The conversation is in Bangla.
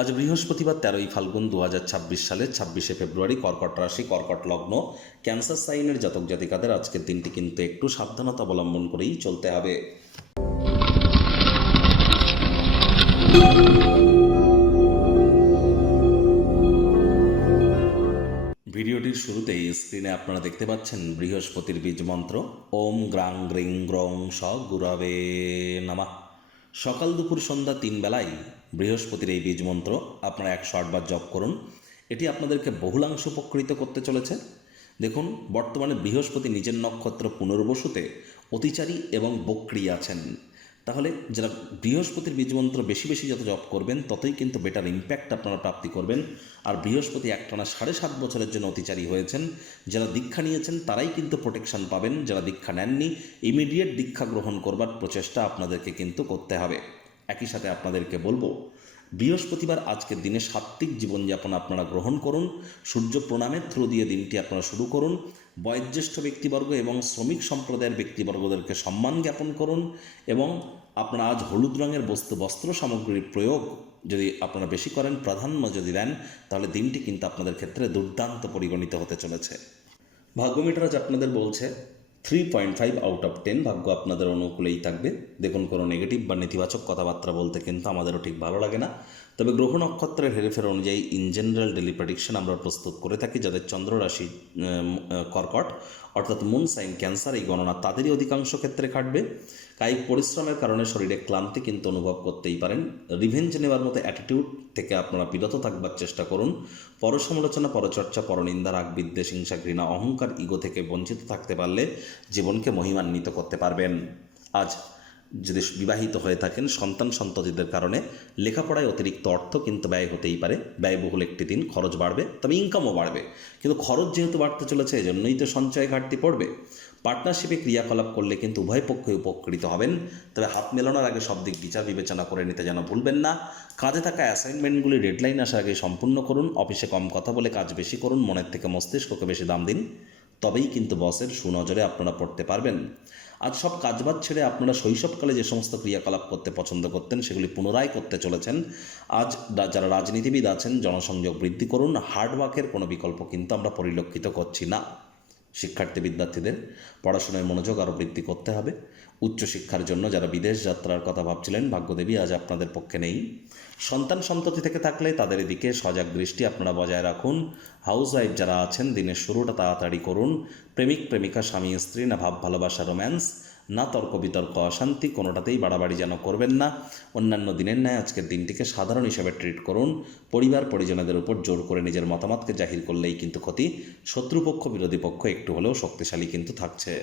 আজ বৃহস্পতিবার 13ই ফাল্গুন 2026 সালের 26শে ফেব্রুয়ারি। কর্কট রাশি, কর্কট লগ্ন, ক্যান্সার সাইনের জাতক জাতিকাদের আজকের দিনটি কিন্তু একটু সাবধানতা অবলম্বন করেই চলতে হবে। ভিডিওটির শুরুতেই স্ক্রিনে আপনারা দেখতে পাচ্ছেন বৃহস্পতির বীজ মন্ত্র ওম গ্রাং গ্রিং গ্রং স গুরবে নমঃ। সকাল দুপুর সন্ধ্যা 3 বেলায় বৃহস্পতির এই বীজ মন্ত্র আপনারা 108 বার জপ করুন। এটি আপনাদেরকে বহুলাংশ উপকৃত করতে চলেছে। দেখুন, বর্তমানে বৃহস্পতি নিজের নক্ষত্র পুনর্বসুতে অতিচারী এবং বক্রী আছেন। তাহলে যারা বৃহস্পতির বীজমন্ত্র বেশি বেশি যত জপ করবেন ততই কিন্তু বেটার ইম্প্যাক্ট আপনারা প্রাপ্তি করবেন। আর বৃহস্পতি একটানা 7.5 বছরের জন্য অতিচারী হয়েছেন। যারা দীক্ষা নিয়েছেন তারাই কিন্তু প্রোটেকশন পাবেন, যারা দীক্ষা নেননি ইমিডিয়েট দীক্ষা গ্রহণ করবার প্রচেষ্টা আপনাদেরকে কিন্তু করতে হবে। একই সাথে আপনাদেরকে বলবো, বৃহস্পতিবার আজকের দিনে সাত্ত্বিক জীবনযাপন আপনারা গ্রহণ করুন। সূর্য প্রণামের থ্রু দিয়ে দিনটি আপনারা শুরু করুন। বয়োজ্যেষ্ঠ ব্যক্তিবর্গ এবং শ্রমিক সম্প্রদায়ের ব্যক্তিবর্গদেরকে সম্মান জ্ঞাপন করুন এবং আপনারা আজ হলুদ রঙের বস্ত্র সামগ্রীর প্রয়োগ যদি আপনারা বেশি করেন, প্রাধান্য যদি দেন, তাহলে দিনটি কিন্তু আপনাদের ক্ষেত্রে দুর্দান্ত পরিগণিত হতে চলেছে। ভাগ্যমিটার আজ আপনাদের বলছে 3.5 আউট অফ 10। ভাগ্য আপনাদের অনুকূলেই থাকবে। দেখুন, কোনো নেগেটিভ বা নেতিবাচক কথাবার্তা বলতে কিন্তু আমাদেরও ঠিক ভালো লাগে না। তবে গ্রহ নক্ষত্রের হেরফের অনুযায়ী ইন জেনারেল ডেলি প্রেডিকশন আমরা প্রস্তুত করে থাকি। যাদের চন্দ্র রাশি কর্কট অর্থাৎ মুন সাইন ক্যান্সার, এই গণনা তাদেরই অধিকাংশ ক্ষেত্রে খাটবে। কায়িক পরিশ্রমের কারণে শরীরে ক্লান্তি কিন্তু অনুভব করতেই পারেন। রিভেঞ্জ নেওয়ার মতো অ্যাটিটিউড থেকে আপনারা বিরত থাকবার চেষ্টা করুন। পরসমালোচনা, পরচর্চা, পরনিন্দা, রাগ, বিদ্বেষ, হিংসা, ঘৃণা, অহংকার, ইগো থেকে বঞ্চিত থাকতে পারলে জীবনকে মহিমান্বিত করতে পারবেন। আজ যদি বিবাহিত হয়ে থাকেন, সন্তান সন্ততিদের কারণে লেখাপড়ায় অতিরিক্ত অর্থ কিন্তু ব্যয় হতেই পারে। ব্যয়বহুল একটি দিন, খরচ বাড়বে, তবে ইনকামও বাড়বে। কিন্তু খরচ যেহেতু বাড়তে চলেছে, এজন্যই তো সঞ্চয় ঘাটতি পড়বে। পার্টনারশিপে ক্রিয়াকলাপ করলে কিন্তু উভয় পক্ষই উপকৃত হবেন। তবে হাত মেলানোর আগে সব দিক বিচার বিবেচনা করে নিতে যেন ভুলবেন না। কাজে থাকা অ্যাসাইনমেন্টগুলি ডেডলাইন আসার আগে সম্পূর্ণ করুন। অফিসে কম কথা বলে কাজ বেশি করুন। মনের থেকে মস্তিষ্ককে বেশি দাম দিন, তবেই কিন্তু বসের সুনজরে আপনারা পড়তে পারবেন। আজ সব কাজবাজ ছেড়ে আপনারা শৈশবকালে যে সমস্ত ক্রিয়াকলাপ করতে পছন্দ করতেন সেগুলি পুনরায় করতে চলেছেন। আজ যারা রাজনীতিবিদ আছেন, জনসংযোগ বৃদ্ধি করুন। হার্ডওয়ার্কের কোনো বিকল্প কিন্তু আমরা পরিলক্ষিত করছি না। শিক্ষার্থী বিদ্যার্থীদের পড়াশোনায় মনোযোগ আরও বৃদ্ধি করতে হবে। উচ্চশিক্ষার জন্য যারা বিদেশ যাত্রার কথা ভাবছিলেন, ভাগ্যদেবী আজ আপনাদের পক্ষে নেই। সন্তান সন্ততি থেকে থাকলে তাদের দিকে সজাগ দৃষ্টি আপনারা বজায় রাখুন। হাউসওয়াইফ যারা আছেন, দিনের শুরুটা তাড়াতাড়ি করুন। প্রেমিক প্রেমিকা, স্বামী স্ত্রী, না ভাব ভালোবাসা রোম্যান্স, না তর্ক বিতর্ক অশান্তি, কোনোটাতেই বাড়াবাড়ি যেন করবেন না। অন্যান্য দিনের ন্যায় আজকের দিনটিকে সাধারণ হিসেবে ট্রিট করুন। পরিবার পরিজনদের উপর জোর করে নিজের মতামতকে জাহির করলেই কিন্তু ক্ষতি। শত্রুপক্ষ বিরোধী পক্ষ একটু হলেও শক্তিশালী কিন্তু থাকছে।